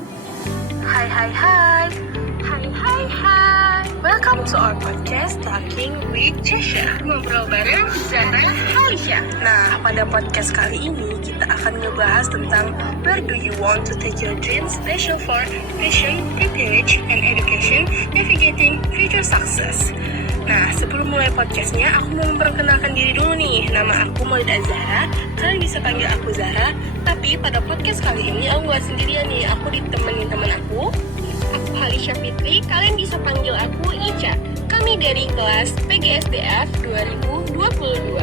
Hai hai hai. Hai hai hai. Welcome to our podcast Talking with Chesha. Ngobrol bareng Zara Alisha. Nah, pada podcast kali ini kita akan ngebahas tentang where do you want to take your dreams, special for passion, privilege, and education, navigating future success. Nah, sebelum mulai podcastnya, aku mau memperkenalkan diri dulu nih. Nama aku Maulida Zahra, kalian bisa panggil aku Zahra. Tapi pada podcast kali ini aku gak sendirian nih, aku ditemenin teman aku Halisha Fitri, kalian bisa panggil aku Ica. Kami dari kelas PGSDF 2022.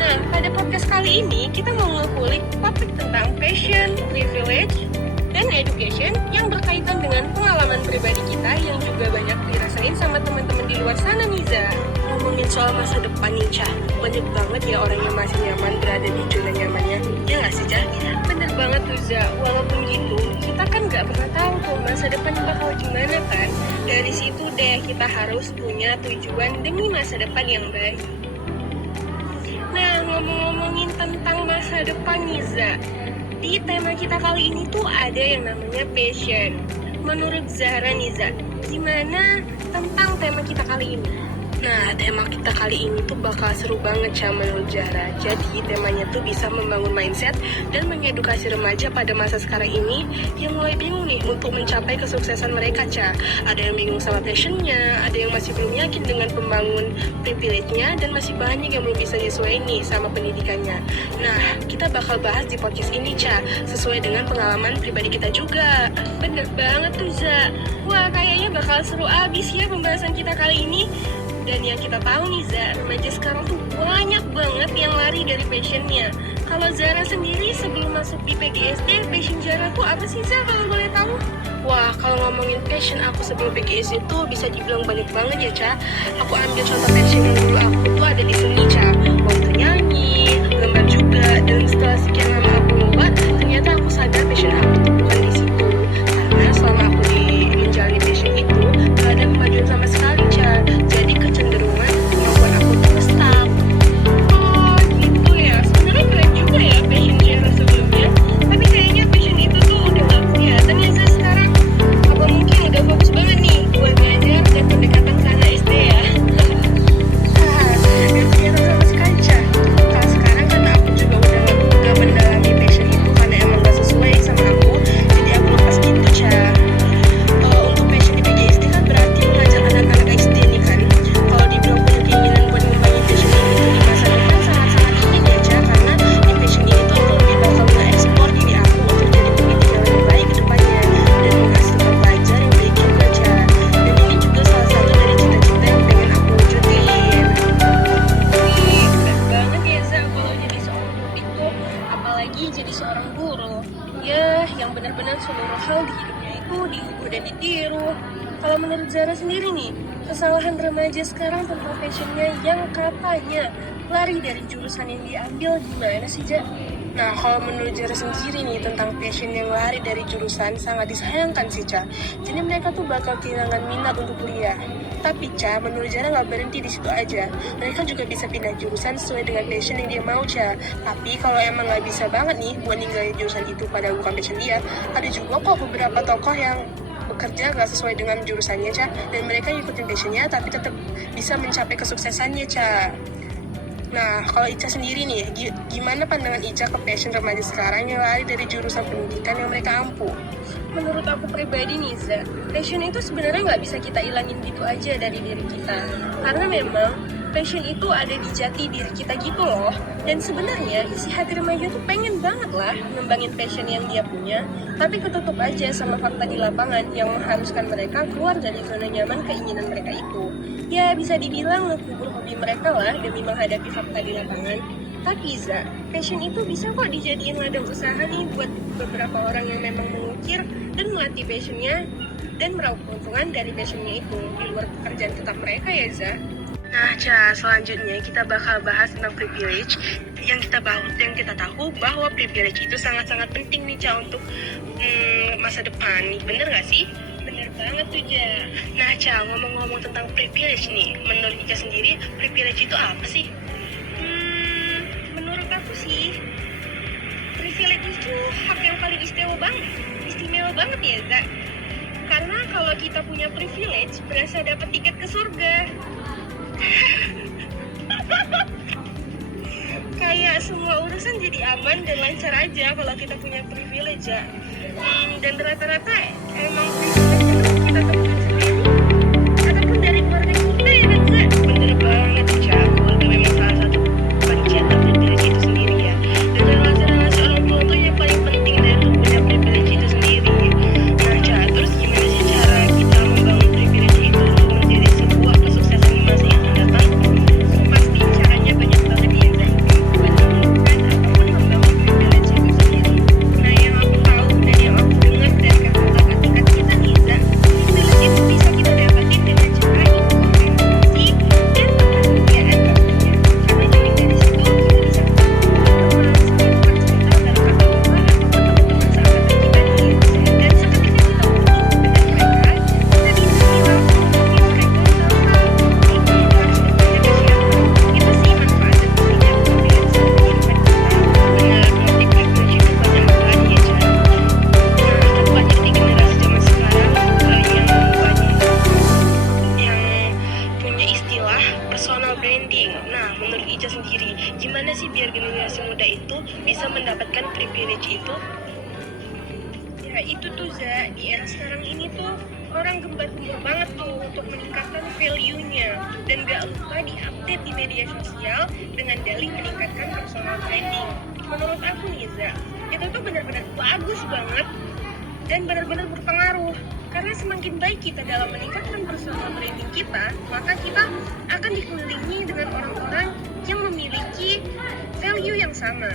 Nah, pada podcast kali ini kita mau ngulik topik tentang passion, privilege, dan education yang berkaitan dengan pengalaman pribadi kita yang juga banyak dirasain sama teman-teman di luar sana nih, Za. Ngomongin soal masa depan nih, Ca, banyak banget ya orang yang masih nyaman berada di zona nyamannya. Ya nggak sih, Ca? Bener banget tuh, Za. Walaupun gitu, kita kan nggak pernah tahu tuh masa depan bakal gimana kan. Dari situ deh kita harus punya tujuan demi masa depan yang baik. Nah, ngomong-ngomongin tentang masa depan nih, Za, di tema kita kali ini tuh ada yang namanya passion. Menurut Zahra nih, Za, gimana tentang tema kita kali ini? Nah, tema kita kali ini tuh bakal seru banget, Ca, menurut Zahra. Jadi, temanya tuh bisa membangun mindset dan mengedukasi remaja pada masa sekarang ini yang mulai bingung nih untuk mencapai kesuksesan mereka, Ca. Ada yang bingung sama passionnya, ada yang masih belum yakin dengan pembangun privilege-nya, dan masih banyak yang belum bisa nyesuaiin nih sama pendidikannya. Nah, kita bakal bahas di podcast ini, Ca, sesuai dengan pengalaman pribadi kita juga. Bener banget tuh, Za. Wah, kayaknya bakal seru abis ya pembahasan kita kali ini. Dan yang kita tahu nih, Za, remaja sekarang tuh banyak banget yang lari dari passionnya. Kalau Zara sendiri sebelum masuk di PGSD, passion Zara tuh apa sih, Za, kalau boleh tahu? Wah, kalau ngomongin passion aku sebelum PGSD tuh bisa dibilang banyak banget ya, Ca. Aku ambil contoh passion yang dulu aku tuh ada di seni, Ca. Waktu nyanyi, gambar juga, dan setelah sekian lama aku nyoba, ternyata aku sadar passion aku tuh bukan di situ. Karena selama aku menjalani passion itu, gak ada kemajuan sama sekali, Ca. Jadi kecenderungan kemampuan aku tuh stuck. Oh gitu ya, sebenarnya keren juga ya passion Zara sebelumnya. Tapi kayaknya passion itu tuh udah gak kelihatan ya, Za, sekarang. Apa mungkin udah fokus banget nih buat ngajar dan pendekatan ke anak SD ya? Dan ternyata sama sekali, Ca. Kalau sekarang karena aku juga udah gak mendalami passion itu karena emang gak sesuai sama aku, jadi aku lepas gitu, Ca. Untuk passion di PGSD kan berarti mengajar anak-anak SD nih kan. Kalau dibilang punya keinginan buat ngembangin passion ini tuh di masa depan sangat-sangat ingin ya, Ca, karena di passion ini tuh aku lebih bakal nge-explore diri aku untuk jadi pemimpin yang lebih baik ke depannya dan menghasilkan pelajar yang baik juga, Ca. Dan ini juga salah satu dari cita-cita yang pengen aku wujudin. Wih, keren banget ya, Za, kalau jadi seorang guru itu, apalagi jadi seorang guru. Ya, yang benar-benar seluruh hal di hidupnya itu diukur dan ditiru. Kalau menurut Zara sendiri nih, kesalahan remaja sekarang tentang passionnya yang katanya lari dari jurusan yang diambil gimana sih, Ja? Nah, kalau menurut Zara sendiri nih tentang passion yang lari dari jurusan sangat disayangkan sih, Ca. Jadi mereka tuh bakal kehilangan minat untuk kuliah. Tapi, Ca, menurut Zara nggak berhenti di situ aja. Mereka juga bisa pindah jurusan sesuai dengan passion yang dia mau, Ca. Tapi kalau emang nggak bisa banget nih buat ninggalin jurusan itu pada bukan passion dia, ada juga kok beberapa tokoh yang bekerja nggak sesuai dengan jurusannya, Ca. Dan mereka ngikutin passionnya tapi tetap bisa mencapai kesuksesannya, Ca. Nah, kalau Ica sendiri nih, gimana pandangan Ica ke passion remaja sekarang yang lari dari jurusan pendidikan yang mereka ampuh? Menurut aku pribadi nih, Za, passion itu sebenarnya nggak bisa kita ilangin gitu aja dari diri kita. Karena memang passion itu ada di jati diri kita gitu loh. Dan sebenarnya isi hati remaja tuh pengen banget lah ngembangin passion yang dia punya, tapi ketutup aja sama fakta di lapangan yang mengharuskan mereka keluar dari zona nyaman keinginan mereka itu. Ya bisa dibilang ngekubur hobi mereka lah demi menghadapi fakta di lapangan. Tapi Za, passion itu bisa kok dijadiin ladang usaha nih buat beberapa orang yang memang mengukir dan melatih passionnya dan meraup keuntungan dari passionnya itu di luar pekerjaan tetap mereka ya, Za. Nah, Ca, selanjutnya kita bakal bahas tentang privilege. Yang kita tahu bahwa privilege itu sangat-sangat penting nih, Ca, untuk masa depan. Bener gak sih? Bener banget tuh, Ja. Nah, Ca, ngomong-ngomong tentang privilege nih, menurut Ica sendiri, privilege itu apa sih? Menurut aku sih, privilege itu hak yang paling istimewa banget ya, Za. Karena kalau kita punya privilege, berasa dapat tiket ke surga. Kayak semua urusan jadi aman dan lancar aja kalau kita punya privilege ya. Dan rata-rata emang privilege itu kita temukan sendiri ataupun dari keluarga kita ya kan, Za? Bener banget, Ca. Keluarga memang salah satu pencetak privilege itu sendiri ya. Dan relasi-relasi orang tua tuh yang paling penting dari tuh punya privilege itu sendiri. Nah, Ca, terus gimana sih cara kita membangun privilege itu untuk menjadi sebuah kesuksesan di masa yang akan datang? Pasti caranya banyak banget ya, Za. Bukan apapun membangun privilege itu sendiri. Nah, yang aku tahu dan yang aku dengar dari kakak-kakak tingkat kita nih, Za, privilege itu bisa kita dapatin dengan cara ikut organisasi dan kebahagiaan pastinya. Karena dari situ kita bisa ketemu teman sekitar dalam kata lupa ataupun teman-teman sahabat kita nih. Dan seketika kita butuh dengan mereka, kita bisa bilang hubungi mereka tanpa kita harus bertanya ke siapa. Itu sih manfaat dan fungsinya privilege dalam kehidupan kita. Benar, berarti privilege itu banyak apaan ya, Ca? Nah, itu banyak di generasi zaman sekarang yang punya istilah personal branding. Nah, menurut Ica sendiri, gimana sih biar generasi muda itu bisa mendapatkan privilege itu? Ya itu tuh, Za, di era sekarang ini tuh orang gembar-gembor banget tuh untuk meningkatkan value-nya dan gak lupa di-update di media sosial dengan dalih meningkatkan personal branding. Menurut aku nih, Za, itu tuh benar-benar bagus banget dan benar-benar berpengaruh. Karena semakin baik kita dalam meningkatkan personal branding kita, maka kita akan dikelilingi dengan orang-orang yang memiliki value yang sama.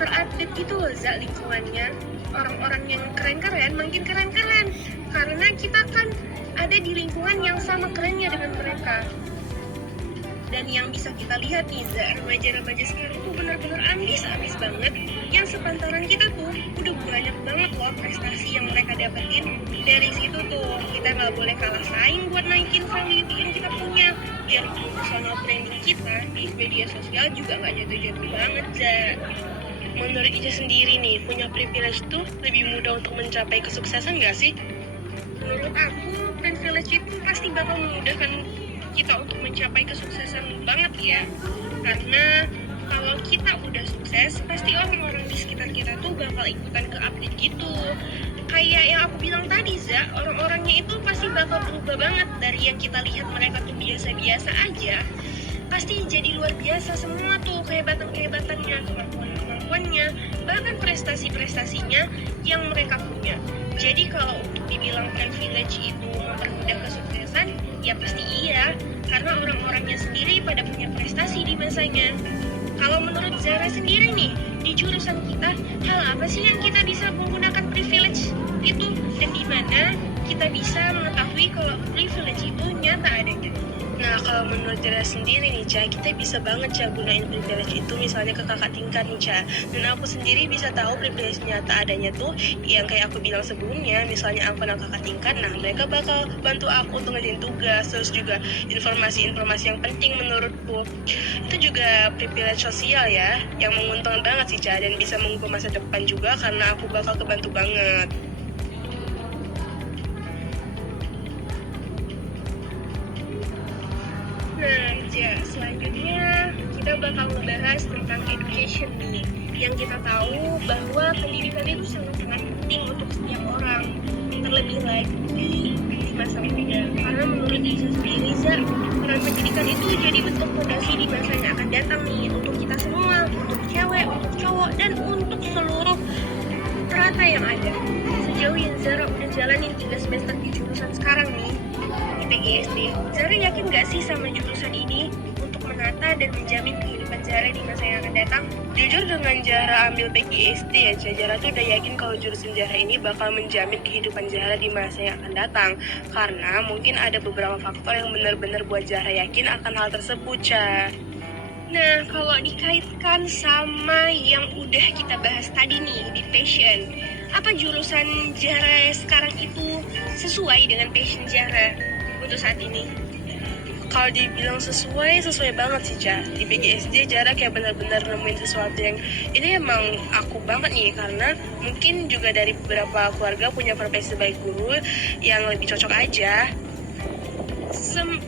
Terupdate gitu loh, Za, lingkungannya. Orang-orang yang keren-keren makin keren-keren. Karena kita kan ada di lingkungan yang sama kerennya dengan mereka. Dan yang bisa kita lihat nih, Za, remaja-remaja sekarang tuh benar-benar ambis banget. Yang sepantaran kita tuh udah banyak banget loh prestasi yang mereka dapetin. Dari situ tuh kita nggak boleh kalah saing buat naikin value yang kita punya. Biar personal branding kita di media sosial juga nggak jatuh-jatuh banget, Za. Menurut Ica sendiri nih, punya privilege tuh lebih mudah untuk mencapai kesuksesan nggak sih? Menurut aku, privilege itu pasti bakal memudahkan kita untuk mencapai kesuksesan banget ya. Karena kalau kita udah sukses, pasti orang-orang di sekitar kita tuh bakal ikutan ke update gitu. Kayak yang aku bilang tadi, Za, orang-orangnya itu pasti bakal berubah banget. Dari yang kita lihat mereka tuh biasa-biasa aja, pasti jadi luar biasa semua tuh kehebatan-kehebatannya, kemampuan-kemampuannya, bahkan prestasi-prestasinya yang mereka punya. Jadi kalau untuk dibilang privilege itu mempermudah kesuksesan, ya pasti iya, karena orang-orangnya sendiri pada punya prestasi di masanya. Kalau menurut Zara sendiri nih, di jurusan kita, hal apa sih yang kita bisa menggunakan privilege itu? Dan di mana kita bisa mengetahui kalau privilege itu nyata adanya? Nah, kalau menurut Zara sendiri nih, Ca, kita bisa banget, Ca, gunain privilege itu misalnya ke kakak tingkat nih, Ca. Dan aku sendiri bisa tahu privilege nyata adanya tuh yang kayak aku bilang sebelumnya, misalnya aku anak kakak tingkat, nah mereka bakal bantu aku untuk ngerjain tugas, terus juga informasi-informasi yang penting menurutku. Itu juga privilege sosial ya, yang menguntungkan banget sih, Ca, dan bisa mengubah masa depan juga karena aku bakal kebantu banget. Nah, Ja, selanjutnya kita bakal ngebahas tentang education nih. Yang kita tahu bahwa pendidikan itu sangat-sangat penting untuk setiap orang. Terlebih lagi di masa muda. Karena menurut Iza sendiri, Za, peran pendidikan itu jadi bentuk fondasi di masa yang akan datang nih. Untuk kita semua, untuk cewek, untuk cowok, dan untuk seluruh strata yang ada. Sejauh yang Zara udah jalanin 3 semester di jurusan sekarang nih, di PGSD, Zara yakin gak sih sama jurusan ini untuk menata dan menjamin kehidupan Zara di masa yang akan datang? Jujur dengan Zara ambil PGSD ya, Zara tuh udah yakin kalau jurusan Zara ini bakal menjamin kehidupan Zara di masa yang akan datang. Karena mungkin ada beberapa faktor yang benar-benar buat Zara yakin akan hal tersebut, Ca. Nah, kalau dikaitkan sama yang udah kita bahas tadi nih di passion, apa jurusan Zara sekarang itu sesuai dengan passion Zara untuk saat ini? Kalau dibilang sesuai banget sih, Ca. Di PGSD Zara kayak benar-benar nemuin sesuatu yang ini emang aku banget nih, karena mungkin juga dari beberapa keluarga punya profesi sebagai guru yang lebih cocok aja.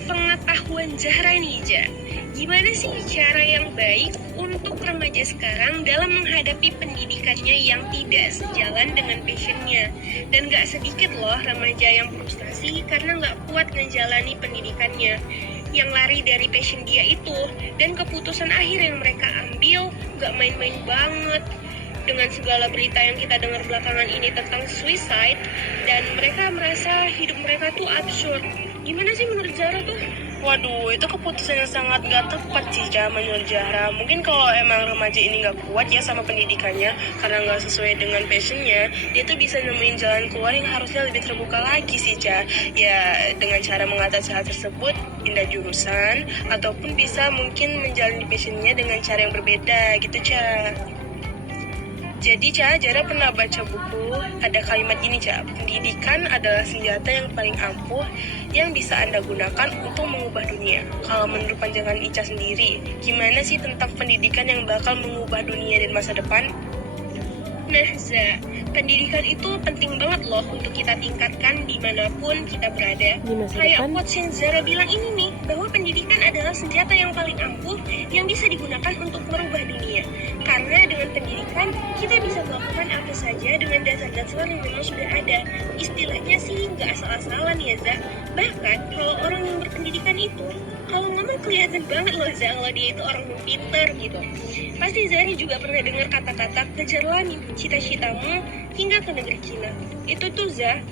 Pengetahuan Zahra nih, Ja. Gimana sih cara yang baik untuk remaja sekarang dalam menghadapi pendidikannya yang tidak sejalan dengan passionnya? Dan gak sedikit loh remaja yang frustasi karena gak kuat ngejalani pendidikannya, yang lari dari passion dia itu. Dan keputusan akhir yang mereka ambil gak main-main banget. Dengan segala berita yang kita dengar belakangan ini tentang suicide, dan mereka merasa hidup mereka tuh absurd. Gimana sih menurut Zahra tuh? Waduh, itu keputusan yang sangat gak tepat sih, Ca, menurut Zahra. Mungkin kalau emang remaja ini gak kuat ya sama pendidikannya, karena gak sesuai dengan passionnya, dia tuh bisa nemuin jalan keluar yang harusnya lebih terbuka lagi sih, Ca. Ya, dengan cara mengatasi hal tersebut, pindah jurusan, ataupun bisa mungkin menjalani passionnya dengan cara yang berbeda gitu, Ca. Jadi, Ca, Zahra pernah baca buku, ada kalimat ini, Ca. Pendidikan adalah senjata yang paling ampuh yang bisa Anda gunakan untuk mengubah dunia. Kalau menurut pandangan Ica sendiri, gimana sih tentang pendidikan yang bakal mengubah dunia dan masa depan? Nah, Za, pendidikan itu penting banget loh untuk kita tingkatkan dimanapun kita berada. Kayak quotes yang Zahra bilang ini nih, bahwa pendidikan adalah senjata yang paling ampuh yang bisa digunakan untuk merubah dunia. Karena dengan pendidikan, kita bisa melakukan apa saja dengan dasar-dasar yang memang sudah ada. Istilahnya sih nggak asal-asalan ya, Za. Bahkan, kalau orang yang berpendidikan itu, kalau ngomong kelihatan banget loh, Za, kalau dia itu orang yang pintar gitu. Pasti Zahra juga pernah dengar kata-kata, kejarlah mimpi cita-citamu hingga ke negeri Cina. Itu tuh, Za,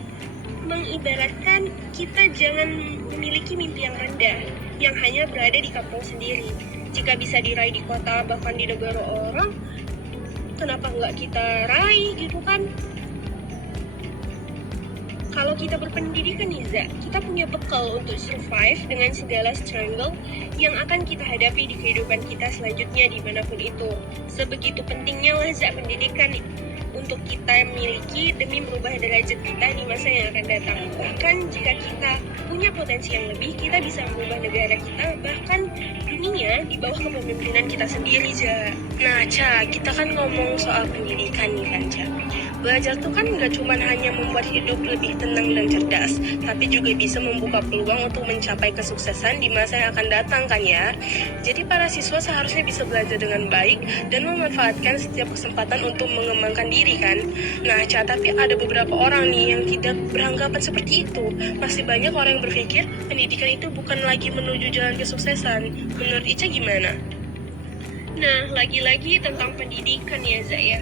mengibaratkan kita jangan memiliki mimpi yang rendah, yang hanya berada di kampung sendiri. Jika bisa diraih di kota, bahkan di negara orang, kenapa nggak kita raih gitu kan? Kalau kita berpendidikan nih, Za, kita punya bekal untuk survive dengan segala struggle yang akan kita hadapi di kehidupan kita selanjutnya dimanapun itu. Sebegitu pentingnya lah, Za, pendidikan untuk kita miliki demi merubah derajat kita di masa yang akan datang. Bahkan jika kita punya potensi yang lebih, kita bisa merubah negara kita, bahkan dunia di bawah kepemimpinan kita sendiri, Ja. Nah, Ca, kita kan ngomong soal pendidikan nih kan, Ca. Belajar tuh kan gak cuma hanya membuat hidup lebih tenang dan cerdas, tapi juga bisa membuka peluang untuk mencapai kesuksesan di masa yang akan datang kan ya. Jadi para siswa seharusnya bisa belajar dengan baik dan memanfaatkan setiap kesempatan untuk mengembangkan diri kan. Nah, Ca, tapi ada beberapa orang nih yang tidak beranggapan seperti itu. Masih banyak orang yang berpikir pendidikan itu bukan lagi menuju jalan kesuksesan. Menurut Ica gimana? Nah, lagi-lagi tentang pendidikan ya, Za ya.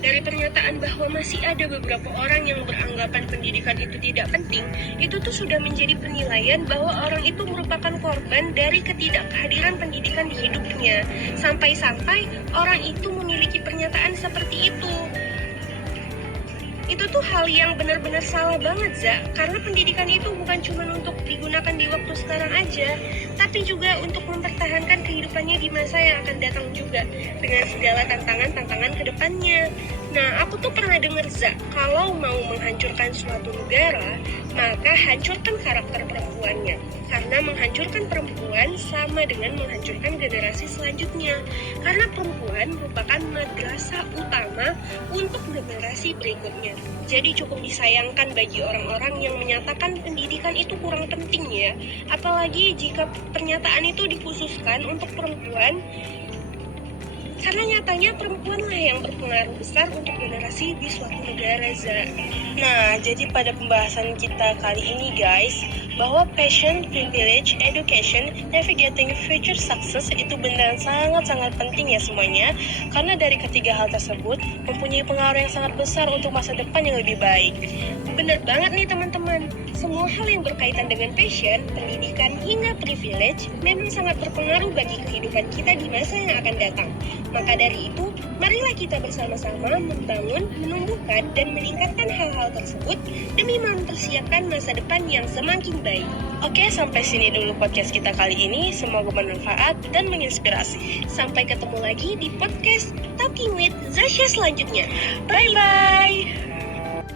Dari pernyataan bahwa masih ada beberapa orang yang beranggapan pendidikan itu tidak penting, itu tuh sudah menjadi penilaian bahwa orang itu merupakan korban dari ketidakhadiran pendidikan di hidupnya. Sampai-sampai orang itu memiliki pernyataan seperti itu. Itu tuh hal yang benar-benar salah banget, Za. Karena pendidikan itu bukan cuma untuk digunakan di waktu sekarang aja, tapi juga untuk mempertahankan kehidupannya di masa yang akan datang juga, dengan segala tantangan-tantangan ke depannya. Nah, aku tuh pernah dengar, Za, kalau mau menghancurkan suatu negara, maka hancurkan karakter perempuannya. Karena menghancurkan perempuan sama dengan menghancurkan generasi selanjutnya. Karena perempuan merupakan madrasah utama untuk generasi berikutnya. Jadi cukup disayangkan bagi orang-orang yang menyatakan pendidikan itu kurang penting ya. Apalagi jika pernyataan itu dikhususkan untuk perempuan, karena nyatanya perempuan lah yang berpengaruh besar untuk generasi di suatu negara, Za. Nah, jadi pada pembahasan kita kali ini guys, bahwa passion, privilege, education, navigating future success itu benar sangat-sangat penting ya semuanya. Karena dari ketiga hal tersebut mempunyai pengaruh yang sangat besar untuk masa depan yang lebih baik. Benar banget nih teman-teman, semua hal yang berkaitan dengan passion, pendidikan, hingga privilege memang sangat berpengaruh bagi kehidupan kita di masa yang akan datang. Maka dari itu, marilah kita bersama-sama membangun, menumbuhkan, dan meningkatkan hal-hal tersebut demi mempersiapkan masa depan yang semakin baik. Oke, sampai sini dulu podcast kita kali ini. Semoga bermanfaat dan menginspirasi. Sampai ketemu lagi di podcast Talking with Zasha selanjutnya. Bye-bye!